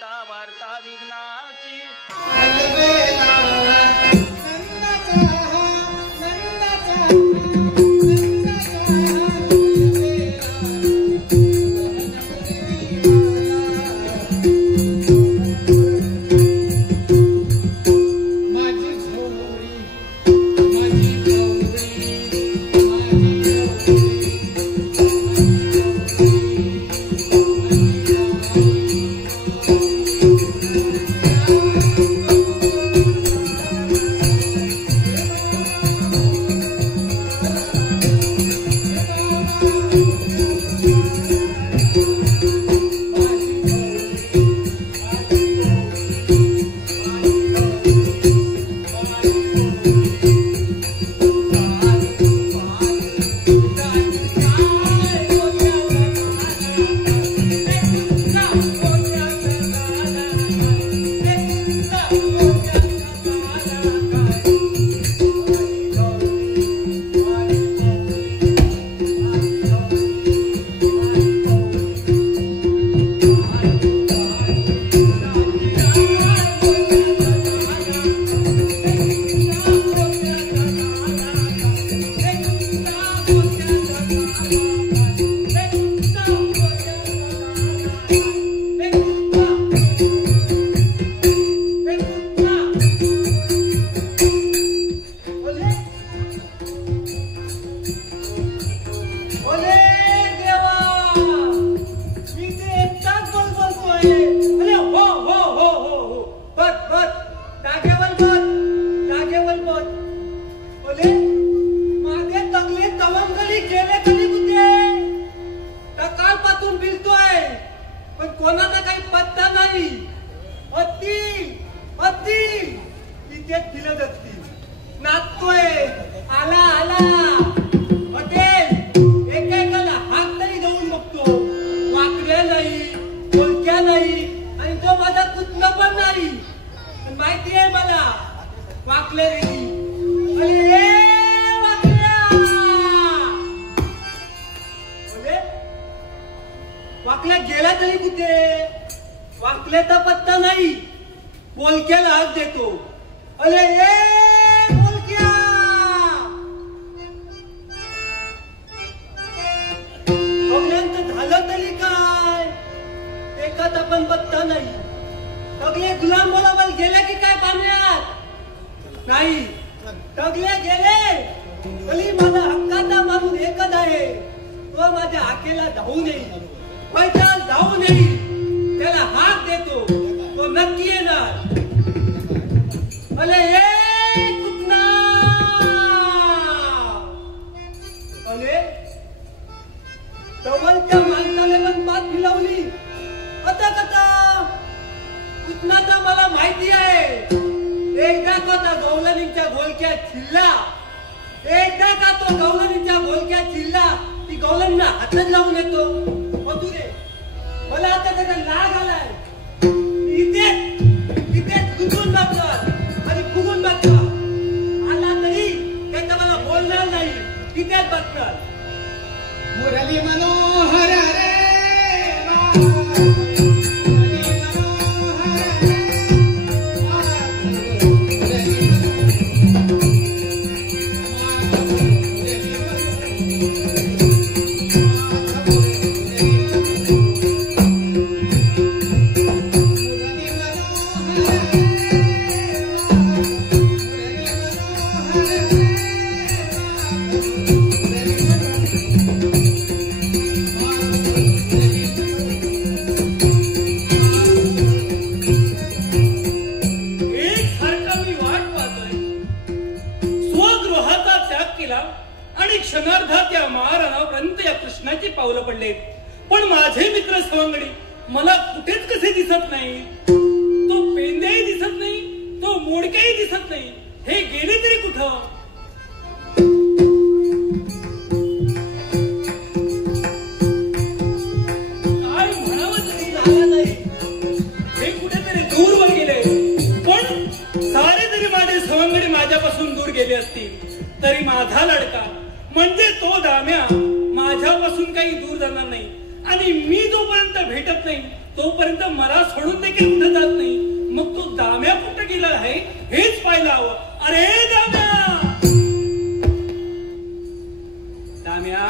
कळता वार्ता विघ्नाची वाकल्या गेला तरी कुठे वाकल्याचा पत्ता नाही बोलक्याला हात देतो अरे ए बोलक्या बघल्यांचं झालं तरी काय एखादा पण पत्ता नाही सगळे गुलाम बोलावल गेले की काय पाण्यात नाही सगळे गेले तरी माझा हक्काचा माणूस एकच आहे तो माझ्या हाकेला धावू नये पैशाल धावू नये त्याला हात देतो तो नक्की येणार अरे ए चुकना अरे तवलच्या माणसाने पण पात फिरवली आता कथा चुकनाचा मला माहिती आहे एकदा का गवलनीच्या घोलक्यात छिल्ला एकदा का तो गवलनीच्या घोलक्यात छिल्ला ती गवलनीला हातात लावून येतो मला आता त्याचा लाग आलाय इथेच कुठून बघतात आणि फुगून बघतात आला तरी त्याचा मला बोलणार नाही तिथेच बघतात मुरली मनोहर रे क्षणार्धात या महाराणापर्यंत या कृष्णाची पावलं पडले पण माझे मित्र सवंगडी मला कुठेच कसे दिसत नाही तो पेंद्याही दिसत नाही तो मोडक्याही दिसत नाही हे गेले तरी कुठं काय म्हणावं तरी झालं नाही हे कुठेतरी दूरवर गेले पण सारे जरी माझे सवंगडी माझ्यापासून दूर गेले असतील तरी माझा लडका म्हणजे तो दाम्या माझ्यापासून काही दूर जाणार नाही आणि मी जोपर्यंत भेटत नाही तोपर्यंत मला सोडून देखील कुठे जात नाही. मग तो दाम्या कुठे गेला आहे हेच पाहायला हवं. अरे दाम्या, दाम्या,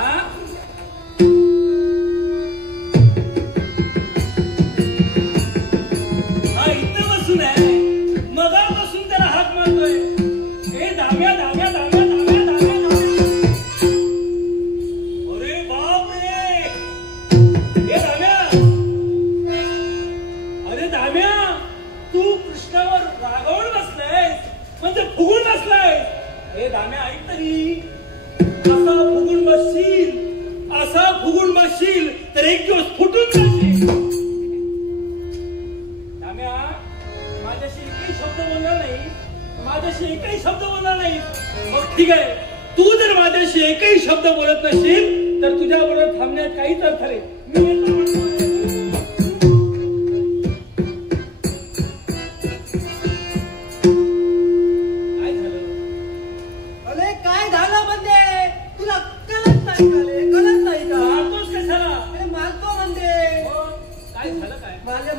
हा इथं बसून आहे. मगापासून त्याला हाक मारतोय. हे दाम्या, दाम्या, दाम्या, दाम्या, दाम्या, दाम्या. अरे बाप रे, हे दाम्या, अरे दाम्या, तू कृष्णावर रागावून बसलायस, म्हणजे फुगून बसलायस. हे दाम्या, ऐक तरी, असा फुगून बसशील, असा फुगून बसशील तर एक दिवस फुटून जाशील. दाम्या, माझ्याशी एकही शब्द बोलणार नाही, माझ्याशी एकही शब्द बोलणार नाही. मग ठीक आहे, तू जर माझ्याशी एकही शब्द बोलत नसशील तर तुझ्या बरोबर थांबण्यात काहीच अर्थ नाही. मी येतो म्हणतो.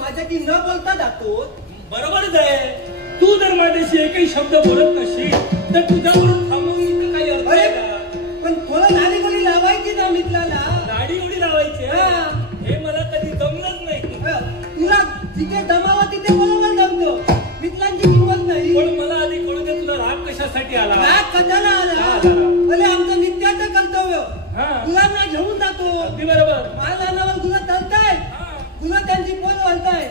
माझ्याशी न बोलता जातो. बरोबरच आहे. तू जर माझ्याशी एकही शब्द बोलत नसशील तर तुझ्यावरून थांबवून इथं काही अर्थ आहे का? पण थोडं दाढी गोडी लावायची ना मित्राला. दाढी गोडी लावायची हे मला कधी जमलंच नाही. तुला जिथे जमावं तिथे बरोबर जमतो. मित्रांची किंमत नाही. पण मला आधी कळू दे, तुला राग कशासाठी आला? राग कशाला आला? अरे आमचं नित्याचं कर्तव्य. मुलांना घेऊन जातो. अगदी बरोबर. माझ्या नावावर तुला चालताय, तुला त्यांची पोट भरताय.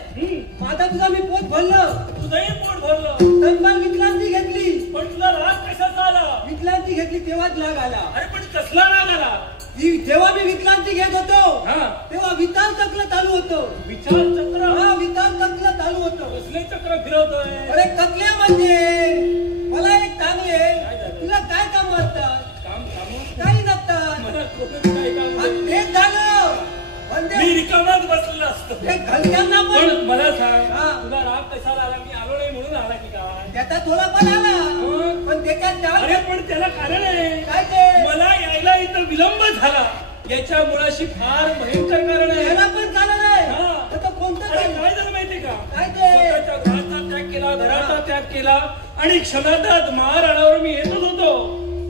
आता तुला मी पोट भरलं, तुझंही पोट भरलं. तंबाल विकलांची घेतली. पण तुला राग कशाचा आला? विकलांची घेतली तेव्हाच राग आला. अरे पण कसला राग आला? जेव्हा मी विकलांची घेत होतो तेव्हा विचार चक्र चालू होतं. विचार चक्र? हा, विचार चक्र चालू होतं. कसले चक्र फिरवतोय? अरे कसल्या म्हणजे मला एक चांगले, तुला काय काम असतात? काम काही नसतात. मला कोणतं काही काम तेच झालं. मी रिकामाच बसलेला असतो. घरच्यांना पण मला सांग, तुला राग कशाला आला? मी आलो नाही म्हणून आला की काय? त्याचा थोडा पण आला, पण त्याच्यात अरे पण त्याला कारण आहे. काय ते? मला यायला इथं विलंब झाला. याच्या मुळाशी फार भयंकर कारण आहे. याला पण कारण आहे. आता कोणतं? अरे काय झालं माहितीये का? काय ते? स्वतःच्या घराचा त्याग केला, घराचा त्याग केला आणि क्षणार्धात महाराणावर मी येतच होतो.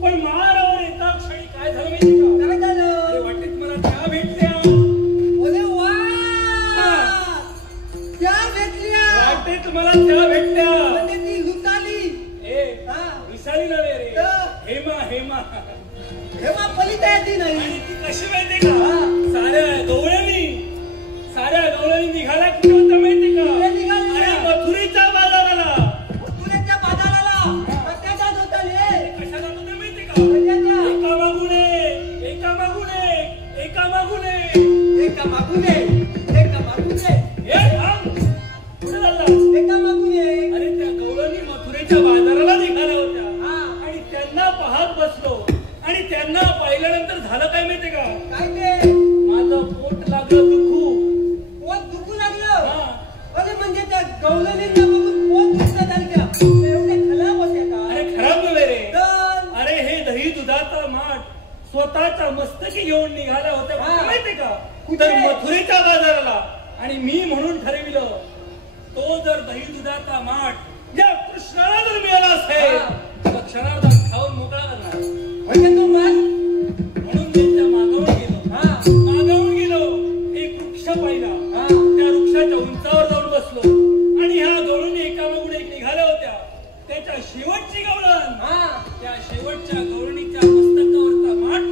पण महारावर एका क्षणी काय झालं माहिती का? काय झालं? अरे वाटेत मला त्या भेटल्या. त्या भेटल्या. वाटेत मला त्या भेटल्या. म्हणजे ती लुटाली. विसारी नव्हे रे, हेमा, हेमा. हेमा पलिता येते नाही. आणि ती कशी माहिती का? साऱ्या गवळणी निघाला कुठे होता माहिती का? अरे मथुरेच्या बाजाराला. मथुरेच्या बाजाराला त्याच्याच होता रे. कशा जात होते माहिती का? एका मागून एका मागून एका मागून एका मागून एका मागून कुठे झाला? एका मागून. अरे त्या गवळणी मथुरेच्या बाजाराला निघाल्या होत्या आणि त्यांना पाहत बसलो. आणि त्यांना पाहिल्यानंतर झालं काय माहितीये का? काय ते? माझं पोट लागलं दुखू. पोट दुखू लागलं? अरे म्हणजे त्या गवळणींना बघून पोट दुखत झालं. एवढे खराब होते का? अरे खराब नव्हे रे. अरे हे दही दुधाचा माठ स्वतःच्या मस्तकी घेऊन निघाल्या होत्या. माहितीये का? तर मथुरेच्या बाजाराला. आणि मी म्हणून ठरविलं, तो जर दही दुधाचा माठ या कृष्णाला जर मिळाला असेल तर क्षणार्धात खाऊन मोकळा करणार. म्हणजे तो माठ म्हणून त्यांच्या मागावून गेलो. एक वृक्ष पाहिला. त्या वृक्षाच्या उंचावर जाऊन बसलो. आणि ह्या गवळणी एका मागून एक निघाल्या होत्या. त्याच्या शेवटची गवळण, त्या शेवटच्या गवळणीच्या मस्तकावरचा माठ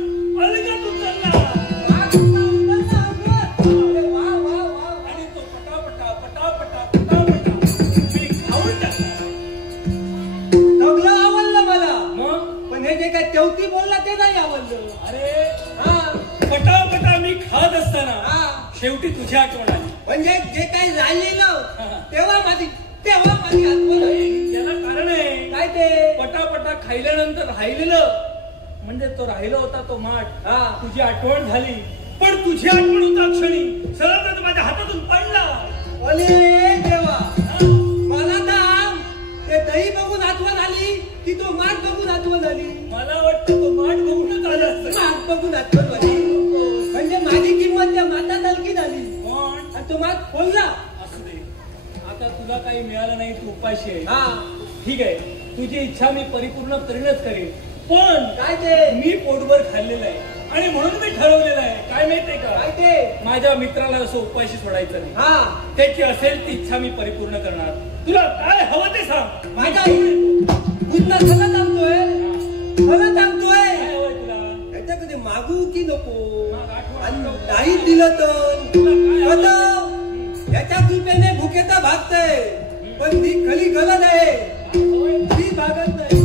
अलगद उचलला. आणि तो पटापटा पटापटा पटापटा मी खाऊन टाकला. सगळं आवडलं मला. मग पण हे जे काय तेवती बोलला ते नाही आवडलं. अरे पटापटा मी खात असताना शेवटी तुझी आठवण आली. म्हणजे जे काही राहिलेलं तेव्हा माझी आठवण आली. याला कारण आहे. काय ते? पटापटा खाल्ल्यानंतर राहिलेलं म्हणजे तो राहिला होता तो माठ. तुझी आठवण झाली. पण तुझी आठवण होता क्षणी सरळ माझ्या हातातून पडला. अरे देवा, मला तर ते दही बघून आठवण आली की तो माठ बघून आठवण आली? मला वाटतं तो माठ बघूनच आला असतं. माठ बघून आठवण आली म्हणजे माझी किंमत त्या माठात हलकी झाली. पण आणि तो माठ फोडला. असू दे, आता तुला काही मिळालं नाही, तू उपाशी आहे. हा ठीक आहे, तुझी इच्छा मी परिपूर्ण करीनच करेन, पण काय ते मी पोटभर खाल्लेलं आहे आणि म्हणून मी ठरवलेलं आहे, काय माहितीये काय का, ते माझ्या मित्राला असं उपाशी सोडायचं नाही. हा त्याची असेल ती इच्छा मी परिपूर्ण करणार. तुला काय हवं ते सांग. माझ्या गुन्हा खरं सांगतोय, खरं सांगतोय. काय हवंय तुला? याच्या कधी मागू की नको, मग आठवण आणि आठवण. नाही दिलं तर तुला काय हवंय? कसं? याच्या कृपेने भुकेचा भागतय, पण ती खरी गरज आहे, हवंय? ती भागत नाही.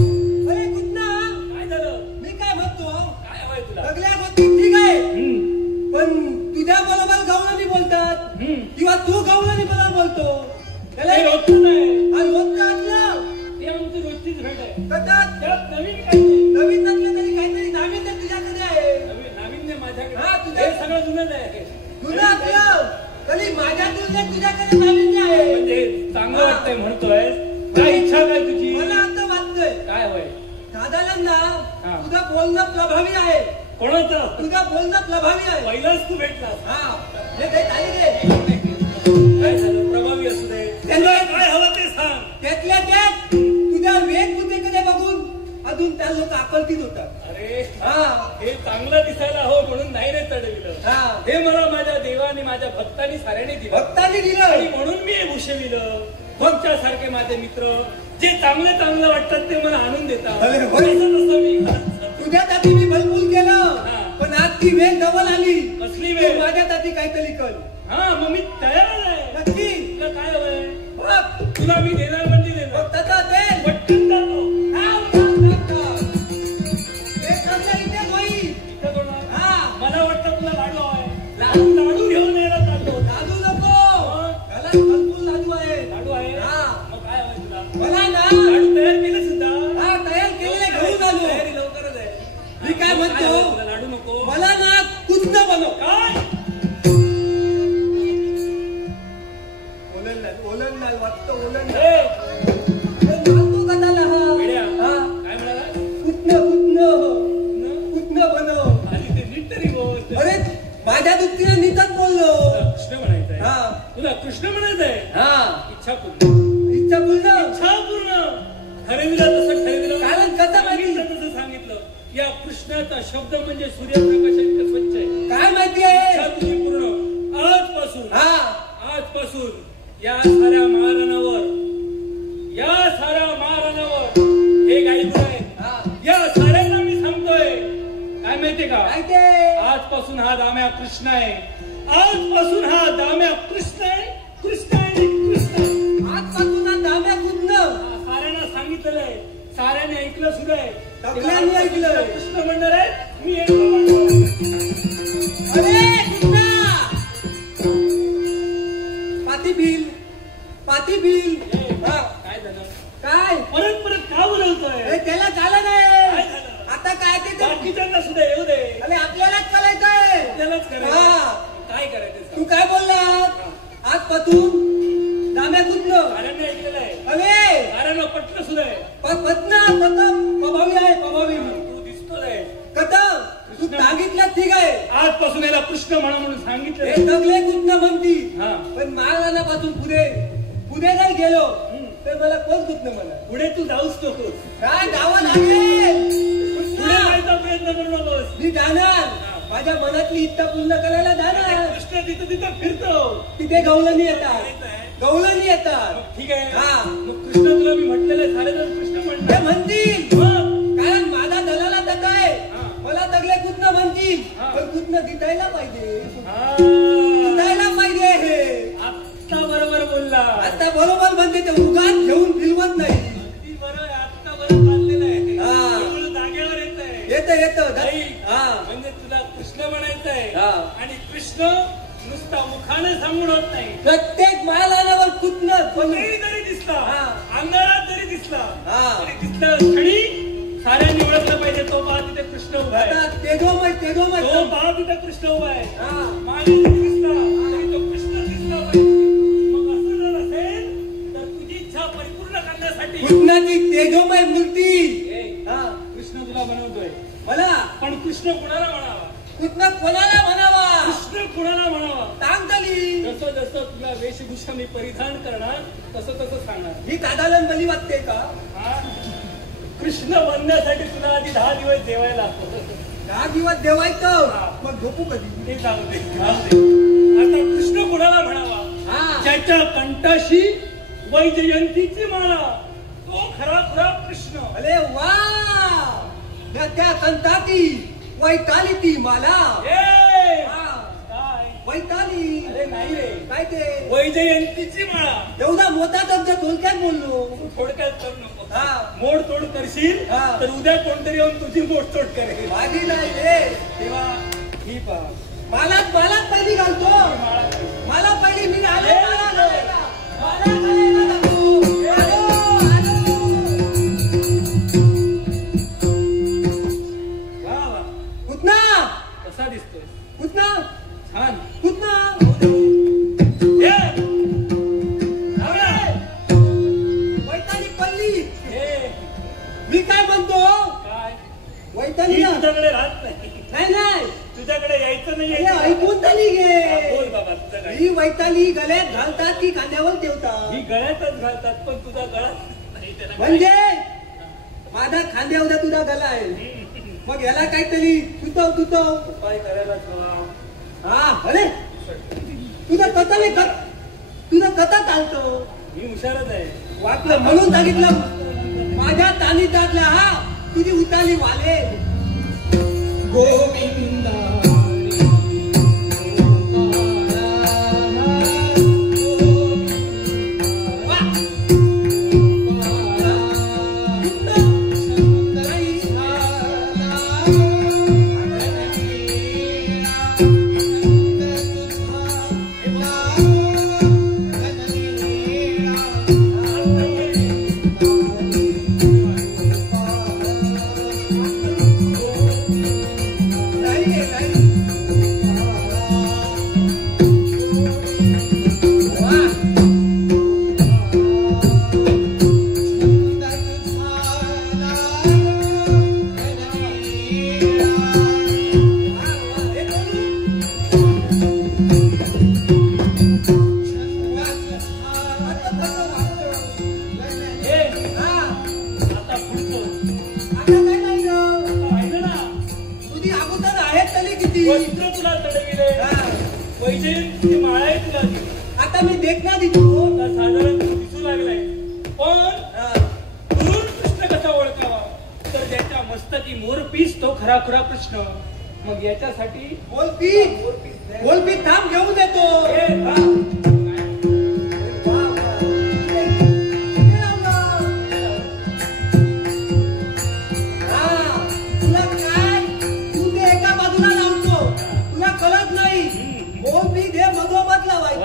अरे गुन्हा, काय झालं? मी काय म्हणतो, काय हवंय तुला? सगळ्या गोष्टी ठीक आहे, हम्म, पण तुझ्या बरोबर गवळणी बोलतात हम्म. किंवा तू गवळणी बरोबर बोलतो, त्याला ते रोजचं नाही, आणि रोजचं आणलं ते आमची रोजचीच भेट आहे. कदाच त्यात नवीन काही नाही. नवीन नसलं तरी काहीतरी नाविन्य तुझ्याकडे आहे. नाविन्य माझ्याकडे. हा, तुझ्या- हे सगळं जुनंच आहे. तुला आपलं तरी माझ्या तुलनेत तुझ्याकडे नाविन्य आहे. म्हणजे चांगलं वाटतंय म्हणतोय. काय इच्छा काय तुझी? मला आता वाटतंय काय होय? साधारण ना हा. तुझं बोलणं प्रभावी आहे, कोणाचं? तुझं बोलणं प्रभावी आहे. पहिलाच तू भेटलास. हा हे काही झाली रे, काय झालं? प्रभावी असू दे. तुला काय हवं ते सांग. त्यातल्या त्यात तुझ्या वेशभूषेकडे बघून अजून त्या लोक आकर्षित होतात. अरे हा हे चांगलं दिसायला हवं म्हणून नाही रे चढविलं. हा हे मला माझ्या देवाने माझ्या भक्तांनी साऱ्याने दिलं भक्तांनी आणि दिलं. म्हणून मी हे भूषविलं. तुमच्यासारखे माझे मित्र जे चांगलं चांगलं वाटतात ते मला आणून देतात. अरे होय. तसं तसं मी करत. तुझ्यासाठी मी भरपूर केलं, हा. पण आज ती वेळ जवळ आली. कसली वेळ? तू माझ्यासाठी काहीतरी कर. हा मग मी तयार आहे. नक्की तुला काय हवंय? बघ, तुला मी देणार म्हणजे देणार. बघ तसा असेल. पटकन जातो. हे सगळं इथेच होईल. इथं कोण आहे? हा. मला वाटतं तुला लाडू आहे. लाडू? लाडू घेऊन यायला जातो. लाजू नको, त्याला भरपूर लाजू आहे. लाडू आहे. हा. मग काय हवंय तुला? मला ना लाडू तयार केले सुद्धा. हा तयार केलेले घेऊन आलो. तयारी लवकरच आहे. मी काय मग म्हणतो? हवंय तुला? लाडू नको. मला ना कुंद बनव. काय? ओलंडाल वाटतं ओलंडाल. ए, मारतो का त्याला हा? वेड्या. हा. काय म्हणाला? कुठनं बनव. आधी ते नीट तरी बोल. अरे माझ्या दृष्टीने नीटच बोललो. तुला कृष्ण म्हणायचंय. हा तुला कृष्ण म्हणायचंय. हा इच्छा पूर्ण. इच्छा बोललो. इच्छा पूर्ण. ठरविलं तसं ठरविलं. कारण कसं माहिती? सांगितलं तसं सांगितलं. या कृष्णाचा शब्द म्हणजे सूर्यप्रकाश इतकं स्वच्छ आहे. काय माहिती आहे? इच्छा तुझी पूर्ण. आजपासून या साऱ्या महाराणावर हे गायब आहे. या साऱ्यांना मी सांगतोय काय माहितीये का? काय ते? आजपासून हा दाम्या कृष्ण आहे. आजपासून हा दाम्या कृष्ण आहे. कृष्ण आहे. कृष्ण आहे. आजपासून हा दाम्या कुंद. साऱ्यांना सांगितलेलं आहे. साऱ्याने ऐकलं सुद्धा आहे. सगळ्यांनी ऐकलं. कृष्ण म्हणणार आहे. मी ऐकलं म्हणणार. अरे कृष्णा, पाती बिल. हा. काय झालं? काय परत परत का बोलवतोय? अरे त्याला झालं काय नाही. झालं? आता काय ते बाकीच्यांना सुद्धा येऊ दे. अरे आपल्यालाच करायचंय. त्यालाच करायचं. हा. काय करायचं सांग. तू काय बोललास? आजपासून दाम्या कुंद. साऱ्यांनी ऐकलेलं आहे. अरे साऱ्यांना पटलं सुद्धा आहे. प्रभावी आहे, प्रभावी. तू दिसतोय. कथं तू सांगितलं ठीक आहे. आजपासून याला कृष्ण म्हणून सांगितलं. हे सगळे कुंद म्हणती. हा. पण महाराणापासून पुढे नाही गेलो तर मला कोण कुठनं म्हणा. पुढे तू जाऊच नकोस. काय जावं लागेल. पुढे जायचा प्रयत्न करू नकोस. मी जाणार. माझ्या मनातली इच्छा पूर्ण करायला जाणार. कृष्ण तिथं तिथं फिरतो. तिथे गवलनी येतात. गवलनी येतात. ठीक आहे. हा. मग कृष्ण तुला मी म्हटलेलं आहे. सारे जण कृष्ण ते म्हणतात. म्हणतील. मग कारण माझा दलाला तर काय हा. मला सगळे कुठनं म्हणतील. हा. पण कुठनं दिसायला पाहिजे. हा. दिसायला पाहिजे हे. आत्ता बरोबर बोलला. आता बरोबर म्हणते ते उगाच घेऊन फिरवत नाही. अगदी बरोबर आहे. आत्ता बरोबर चाललेलं आहे. हा. एवढं जागेवर येत आहे. येतं नाही. हा. म्हणजे तुला कृष्ण म्हणायचंय. हा. आणि कृष्ण नुसता मुखाने सांगून होत नाही. प्रत्येक मालावर कुठनं कोणीही जरी दिसला, हा. अंधारात जरी दिसला, हा. तरी दिसल्या क्षणी साऱ्यांनी ओळखलं पाहिजे तो पहा तिथे कृष्ण उभा आहे. आता तेजोमय तो पहा तिथे कृष्ण उभा आहे. हा. मागे जरी दिसला तरी तो कृष्ण दिसला पाहिजे. मग असं जर असेल तर तुझी इच्छा परिपूर्ण करण्यासाठी कृष्णाची तेजोमय मूर्ती. हा. कृष्ण तुला बनवतोय. मला पण कृष्ण कुणाला म्हणावा? कृष्ण कोणाला म्हणावा? कृष्ण कुणाला म्हणावा? सांग वाटतली. जसं जसं तुला वेशभूषा मी परिधान करणार तसं तसं सांगणार. ही कादालन बली वाटते का? हा? कृष्ण बनण्यासाठी तुला आधी 10 दिवस जेवायला लागतो. 10 दिवस देवायचं मग झोपू कधी? ते जाऊ दे, जाऊ दे. आता कृष्ण कुणाला म्हणावा? हा. ज्याच्या कंठाशी वैजयंतीची माळा तो खरा खरा कृष्ण. अरे वा, त्या संताती वैताली ती मला. ए! हा. काय? वैताली. अरे नाही रे, काय ते? वैजयंतीची माळा. एवढा मोठा शब्द थोडक्यात बोललो. तू थोडक्यात करू नको. हा. मोडतोड करशील हा. तर उद्या कोणतरी येऊन तुझी मोडतोड करेल. माझी नाही रे. तेव्हा ही पहा, मालाच पहिली घालतो. माळा कर. मला पहिली मी आलो. ए, मला घालायला. मला घालायला नको. आलो, आलो. वा वा, कुठना? कसा दिसतोय? कुठना? छान. कुठना? ए! आवडा. वैताली पल्ली. ए! मी काय म्हणतो? काय? वैताली ही ना? तुझ्याकडे राहत नाही. नाही नाही. तुझ्याकडे यायचं नाही. हे ऐकून तरी बोल घे. बाबा, तुझं काय? ही वैताली गळ्यात घालतात की खांद्यावर ठेवतात? ही गळ्यातच घालतात, पण तुझा गळा नाही. त्याला काय? म्हणजे माझा खांद्यावर तुझा गला आहे. मग याला काहीतरी तुतव उपाय करायला हवा. हा. अरे तुझं कथा चालतो. मी हुशारच आहे. वाटलं म्हणून सांगितलं. माझ्या तानी टाकला हा तुझी उताली वाले. गोविंदा वस्त्र तुला चढविले, वैजयंतीची माळा आहे तुला दिली. आता मी देखना दिसतो. आता साधारण दिसू लागलाय. पण दुरून कृष्ण कसा ओळखावा? तर ज्याच्या मस्तकी मोरपीस तो खरा खरा कृष्ण. मग याच्यासाठी बोलपी थांब घेऊन देतो. तुला काय तू ते एका बाजूला लावतो. तुला कळत नाही. बोलपी दे मधोमध लावायचं.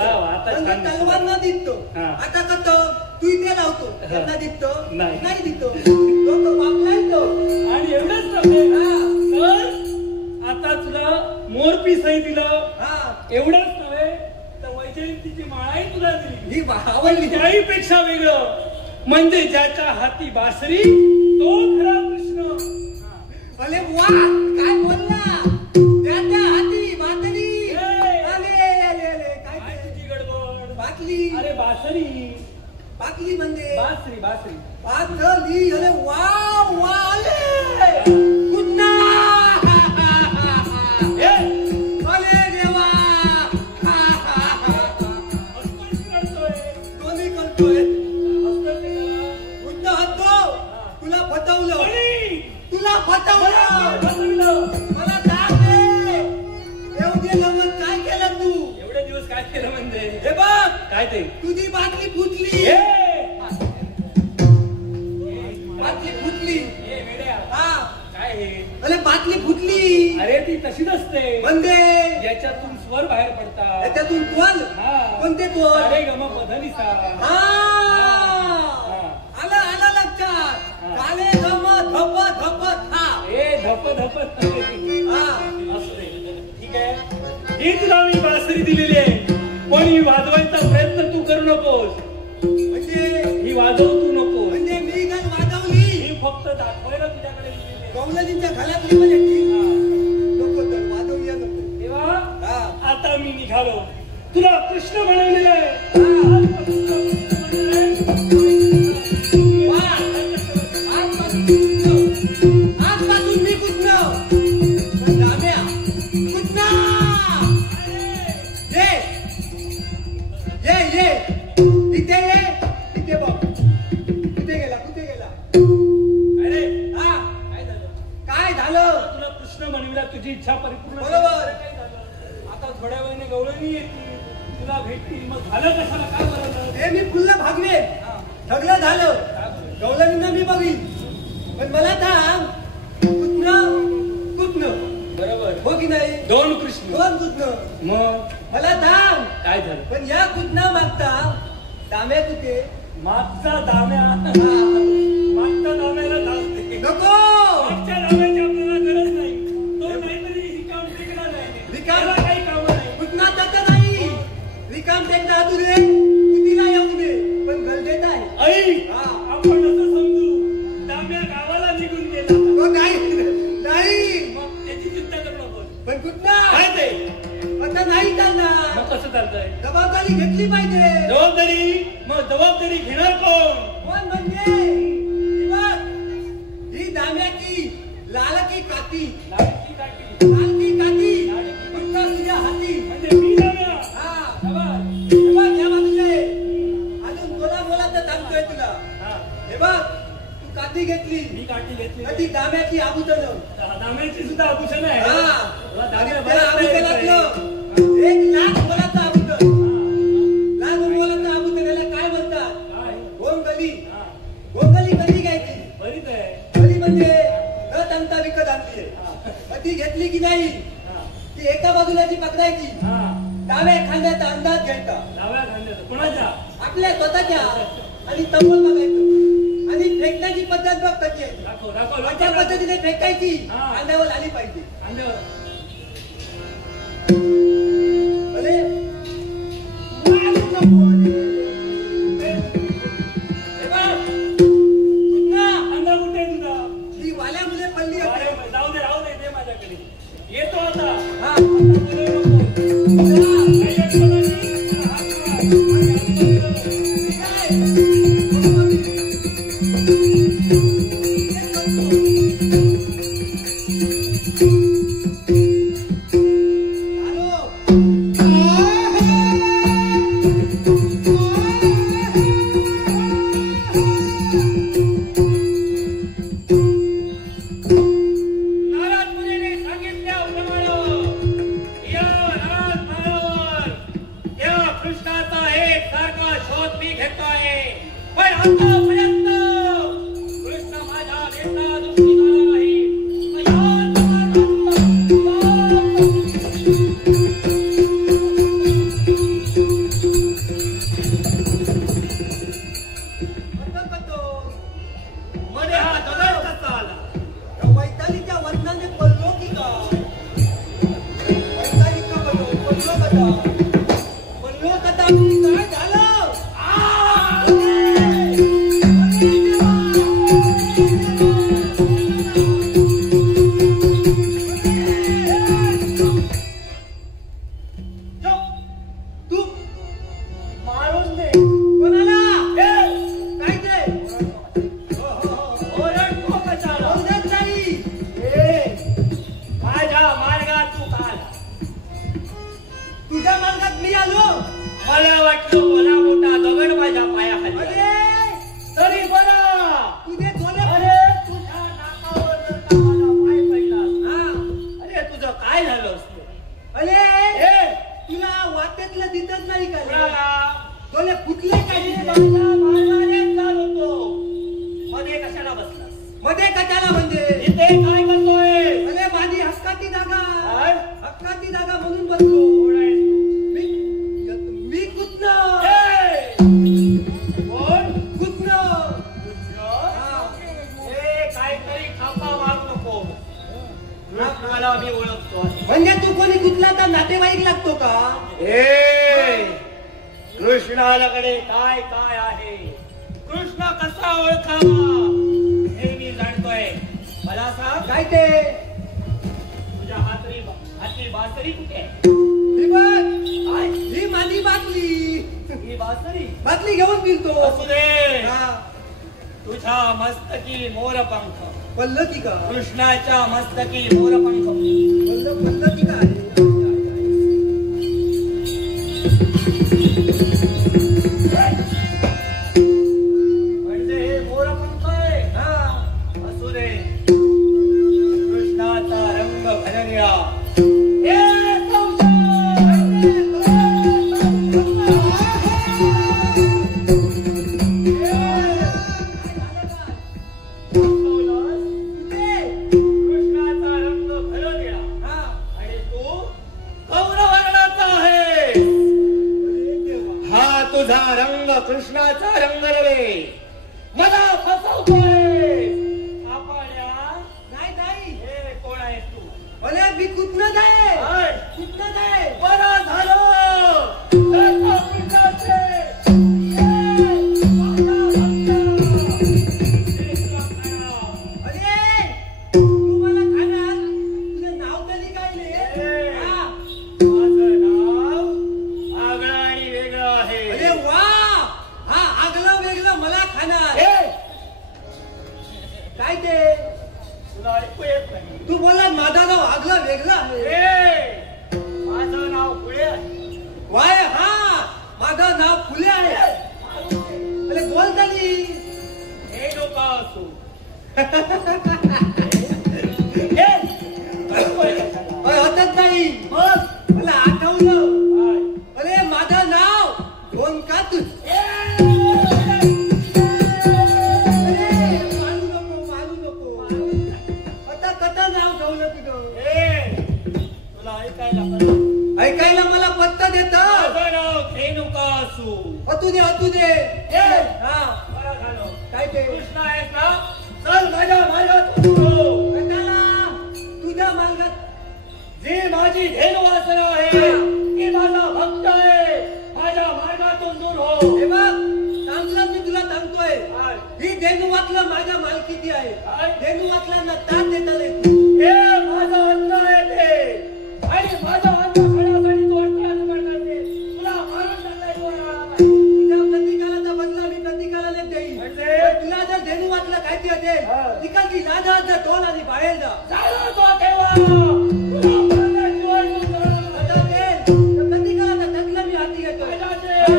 तलवार न दिसतो. आता कसं तू इथे लावतो त्यांना दिसतो नाही दिसतो. आणि एवढंच नव्हे, तर आता तुला मोरपीसही दिलं. एवढंच नव्हे तर वैजयंतीची माळाही तुला दिली. ही आवडली. त्याहीपेक्षा वेगळं म्हणजे ज्याच्या हाती बासरी तो खरा कृष्ण. अरे वा, काय बोलला? त्याच्या हाती बाटली. काय तुझी गडबड? बाटली. अरे बासरी. बाटली म्हणजे बासरी बासरी बाटली. अरे वा वा. अरे पुन्हा. अरे देवा. दोन्ही करतोय. पुन्हा हत्तो. तुला फटवलं. तुला फटवलं. मला दाग दे. येऊ दे नमन. काय केलं तू? एवढे दिवस काय केलं म्हणजे? हे बघ काय ते? तुझी बाटली फुटली. बाटली फुटली. हा. काय हे? अरे बाटली फुटली. अरे ती तशीच असते. म्हणजे याच्यातून स्वर बाहेर पडतात. त्याच्यातून बोल. हा. कोणते बोल? अरे गम पधनिसा. आलं आलं लक्षात. काले गम धप धप था. ए धप धप. हा. असते. ठीक आहे. ही तुला मी बासरी दिलेली आहे. पण ही वाजवायचा प्रयत्न तू करू नकोस. म्हणजे ही वाजवू तू नको. म्हणजे मी गण वाजवली. ही फक्त दाखवायला तुझ्याकडे दिलेली आहे. गवलजींच्या घरातली म्हणजे नको तर वाजवूया नको. तेव्हा आता मी निघालो. तुला कृष्ण बनवलेला आहे. आजपासून मी कुठलं पण दाम्या कुठना ये इथे ये इथे बघ कुठे गेला अरे हा काय झालं काय झालं तुला कृष्ण बनविला, तुझी इच्छा परिपूर्ण झाली. बरोबर. काय झालं? आता थोड्या वेळाने गवळणी येतील, तुला भेटतील, मग झालं कशाला, काय बरं? हे मी फुल्ल भागवे सगळं झालं गवळणीनं मी बघीन पण मला सांग कुठनं बरोबर हो की नाही दोन कृष्ण कुठनं मग मला सांग काय झालं? पण या कुठना मागता दाम्या कुठे मागचा दाम्या हा. मागच्या दाम्याला धावते. नको मागच्या दाम्याची आपल्याला गरज नाही. तो नाहीतरी रिकाम टेकणार नाही. रिकाम? त्याला काही काम नाही. कुठना जात नाही रिकाम टेकता असू दे कितीला येऊ दे पण गरजेचं आहे आई हा. आपण असं समजू दाम्या गावाला निघून गेला. हो, नाही मग त्याची चिंता करू नको. पण कुठना काय ते आता नाही चालणार मग कसं चालतंय? जबाबदारी घेतली पाहिजे जबाबदारी घेणार कोण? कोण म्हणजे ही बघ, ही दाम्याची लालकी काती लाडकी काठी. लालकी काती फक्त तुझ्या हाती म्हणजे मी दाम्या. हा शाबास. हे बघ या बाजूला आहे. अजून बोला तर सांगतोय तुला हा. हे बघ तू काती घेतली मी काठी घेतली. तर ती दाम्याची आभूषण दाम्याची सुद्धा आभूषण आहे. तुला दाम्या त्या बराच काही येत आहे. आभूषणातलं 1,00,000 मोलाचं आभूषण लाख मोलाचं आभूषण याला काय म्हणतात काय? गोंगली हा. गोंगली कधी घ्यायची बरीच आहे. घरी म्हणजे न सांगता विकत आणली ती घेतली की नाही हा. ती एका बाजूला ती पकडायची हा. डाव्या खांद्याचा अंदाज घ्यायचा डाव्या खांद्याचं. कोणाच्या? आपल्या स्वतःच्या आणि तंबूल बघायचं आणि फेकण्याची पद्धत बघ कशी आहे दाखव. अशा पद्धतीने फेकायची हा. अंगावर आली पाहिजे अंगावर. भले मारू नको आले. हे बघ, पुन्हा अंगा कुठे आहे तुझा? ही वाल्या मुले पडली होती. जाऊ दे दे माझ्याकडे. येतो आता. हा. बोलू नको. काही अडचण नाही. मध्ये कशाला म्हणजे इथे काय करतोय? अरे माझी हक्काची जागा म्हणून बसलो. मी कुठनं काहीतरी खापा मारू नको. मला मी ओळखतो. म्हणजे तू कोणी कुठला नातेवाईक लागतो का? कृष्णाकडे काय काय आहे, कृष्ण कसा ओळखावा हे मी जाणतोय. मला सांग काय ते तुझ्या हाती बासरी कुठे आहे? ही बघ ही माझी बाटली, ही बासरी बाटली घेऊन गेलतो. असू दे. हा, तुझ्या मस्तकी मोरपंख, पल्लं की का? कृष्णाच्या मस्तकी मोरपंख. पल्लं की काय? म्हणजे हे मोरपंख आहे. हा, असू दे. कृष्णाचा रंग भरल्या. ए कृष्णाचा रंग भरल्या हा. आणि तू गौरवर्णाचा आहे. अरे देवा. हा तुझा रंग कृष्णाचा रंग रे. मला फसवतोय. आपल्या नाही नाही. हे कोण आहेस तू? अरे मी कुठनं जाय? हाय. कुठनं जाय? बरं झालं. दत्ता पिंडाचे. अरे तू मला खाणार? तुझं नाव तरी काय रे? हा. माझं नाव आगळं आणि वेगळं आहे. अरे वा, हा आगलं वेगळं मला खाणार. हे, काय ते? तुला ऐकू येत नाही. तू बोला माझं नाव आगलं वेगळं आहे. हे, माझं नाव पुढे आहे. वाय हा, माझं नाव फुले आहे. अरे बोल तरी. हे डोका असू. हतच नाही. मग मला आठवलं. काय? अरे माझं नाव गोंकात. मारू नको. आता कसं नाव ठेवलं तुझं? हे, तुला ऐकायला पाहिजे. ऐकायला मला पत्ता देत. माझं नाव धेनुका असू. असू दे. हा, बरं झालं. काय ते? कृष्ण आहेस ना? चल माझ्या मार्गात उतरो. कशाला? तुझ्या मार्गात. जी माझी धेनु वासना आहे, ती माझा भक्त आहे. माझ्या मार्गातून दूर हो. हे बघ, सांगलं मी तुला सांगतोय. काय? ही धेनुवातलं माझ्या मालकीची आहे. काय? धेनुवातल्यांना ताट देता येत. हे माझं अन्न आहे ते. आणि माझं अन्न खाण्यासाठी तू अट्टाहास करते. तुला मारून टाकायचं. तुझ्या प्रतिकाराचा बदला मी प्रतिकाराला देईन. म्हणजे? तुला जर धेनुवातलं खायची असेल, हा. तिकडची लाजात टोल आणि बाहेर जा. झालं तो तेव्हा. तुला मारण्याशिवाय तू जा. आता ते, त्या प्रतिकाराचा दखला मी हाती घेतोय. राजाचे, हा.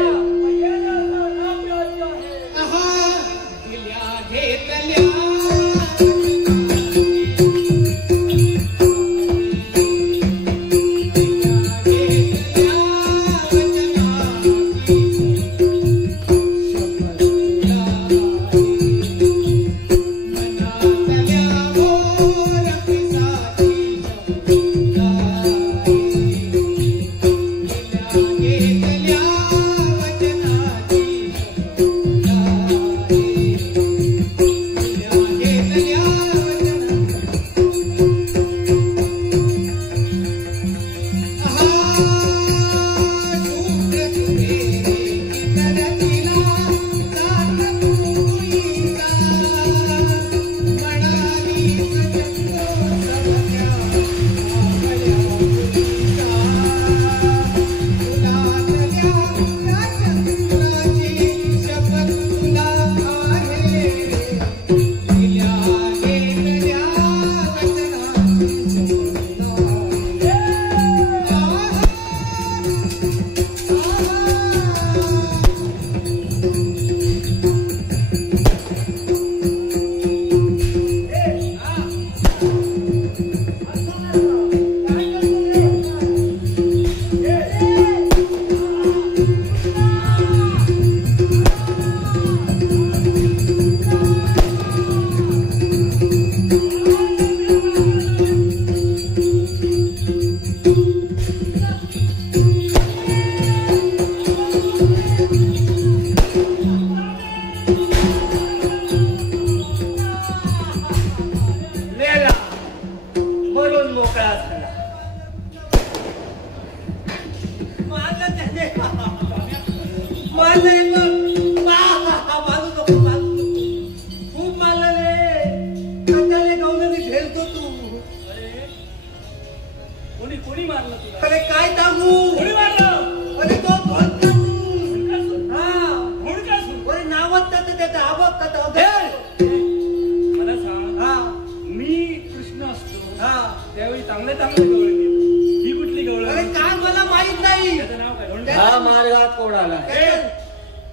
येण्याचं नाव याचं आहे. दिल्या घेतल्या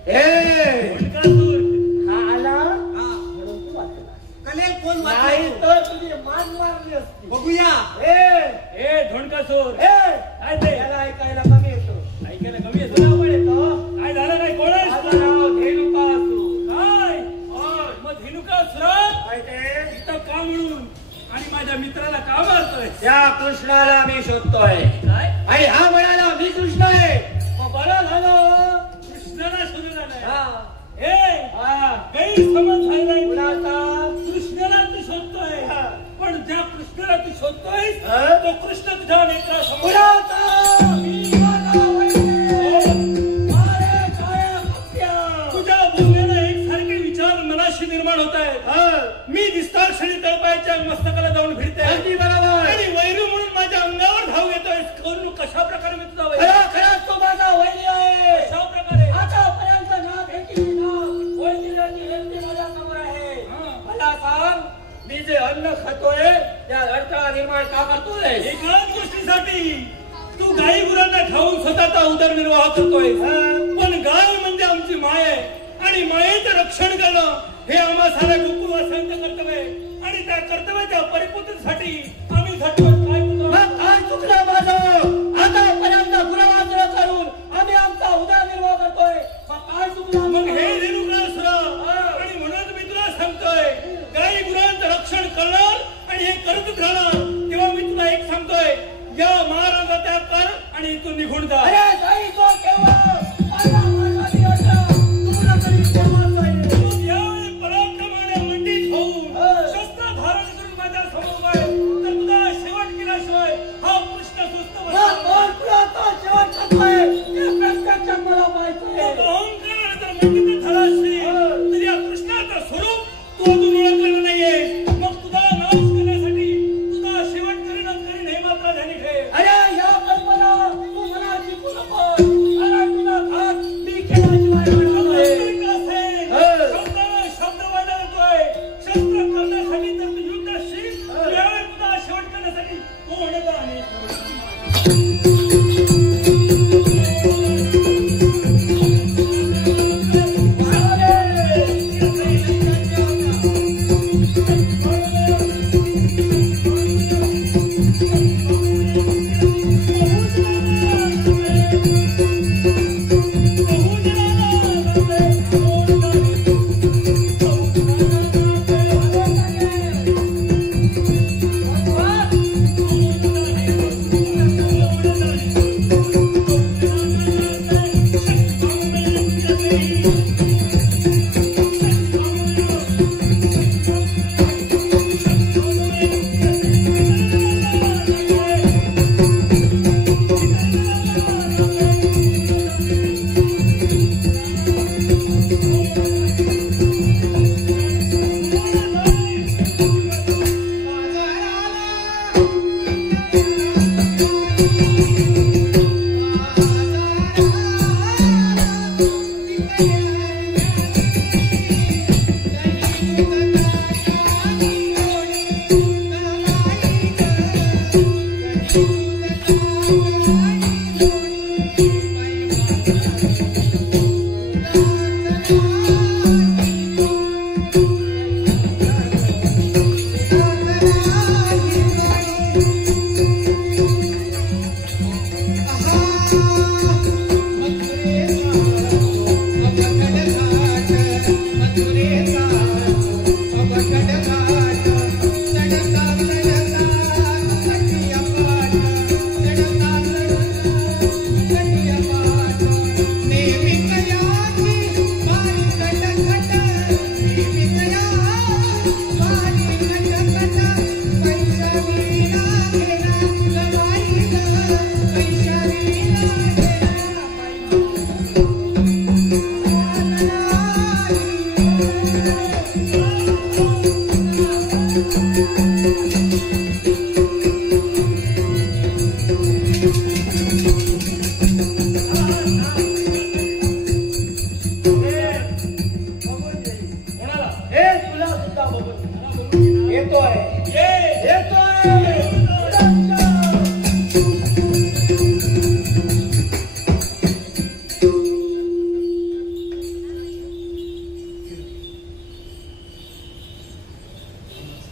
धोंडकासूर हा आला हा. म्हणून तू वाचला. कलेल कोण नाही वाचलं? तर तुझी मान मारली असती. बघूया. ए धोंडकासूर काय ते त्याला ऐकायला कमी येतो. ऐकायला कमी येतो तुला पण येतो. काय झालं नाही कोण आहेस माझं तू? नाव धेनुकासूर. काय होय. मग धेनुकासुरा काय ते? इथं का म्हणून आणि माझ्या मित्राला का मारतोय त्या कृष्णाला मी शोधतोय काय आणि हा म्हणाला मी कृष्ण आहे. मग बरं झालं. कृष्णाला शोधून आलाय हा. हा. गैरसमज झालाय कुणाचा? कृष्णाला तू शोधतोय हा. पण ज्या कृष्णाला तू शोधतोय हा? तो कृष्ण तुझ्या नेत्रासमोर कुणाचा? मी माझा वैद्य. मारे काळ्या पट्ट्या. तुझ्या बोलण्याला एकसारखे विचार मनाशी निर्माण होत आहेत हा. मी दिसता क्षणी तळपायच्या मस्तकाला जाऊन भिडते अगदी बरोबर. आणि वैरू म्हणून माझ्या अंगावर धाव येतोय कशा प्रकारे मी तुझा वैरू खरा खरा तो माझा वैद्य आहे. कशा प्रकारे आतापर्यंत ना भेटली ना वैद्याची व्यक्ती माझ्यासमोर आहे. हा. मला सांग, मी जे अन्न खातोय त्या अडथळा निर्माण का करतोय? एकाच गोष्टीसाठी तू गाई गुरांना खाऊन स्वतःचा उदरनिर्वाह करतोय पण गाय म्हणजे आमची माय आहे आणि मायेचं रक्षण करणं हे आम्हा साऱ्या गोकुळवासियांचं कर्तव्य आहे आणि त्या कर्तव्याच्या परिपूर्तीसाठी आम्ही झटपट काय करतो मग काय चुकलं माझं? आतापर्यंत गुरवाजरा करून आम्ही आमचा उदरनिर्वाह करतोय. मग काय चुकलं? मग हे धेनुकासुरा आणि म्हणून मी तुला सांगतोय गाई गुरांचं रक्षण करणार आणि हे करतच राहणार. तेव्हा मी तुला एक सांगतोय या महाराजा त्याग कर आणि इथून निघून जा. अरे जाई तो केव्हा? आता माझा नियोजन तुला तरी केव्हा जाईल? तू यावेळी पराक्रमाने मंडीत होऊन शस्त्र धारण करून माझ्या समोर उभा आहे. तर तुझा शेवट केल्याशिवाय हा कृष्ण सुस्त मग कोण तुला तो शेवट करतोय? ते प्रत्यक्षात मला माहिती आहे. अहंकार जर मंडीत झाला असेल तर या कृष्णाचं स्वरूप तू अजून ओळखलेलं नाहीये. मग तुझा नाश करण्यासाठी तुझा शेवट करीनच करीन हे मात्र ध्यानी ठेव. अरे या कल्पना तू मला शिकू नकोस. कारण तुला घात मी केल्याशिवाय राहणार नाही. शब्दाला शब्द वाजवतोय. शस्त्र करण्यासाठी तर तू युद्ध शिक. त्यावेळी तुझा शेवट करण्यासाठी कोणता अनेक मथुरे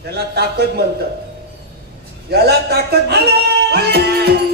याला ताकद म्हणतात, याला ताकद म्हणतात.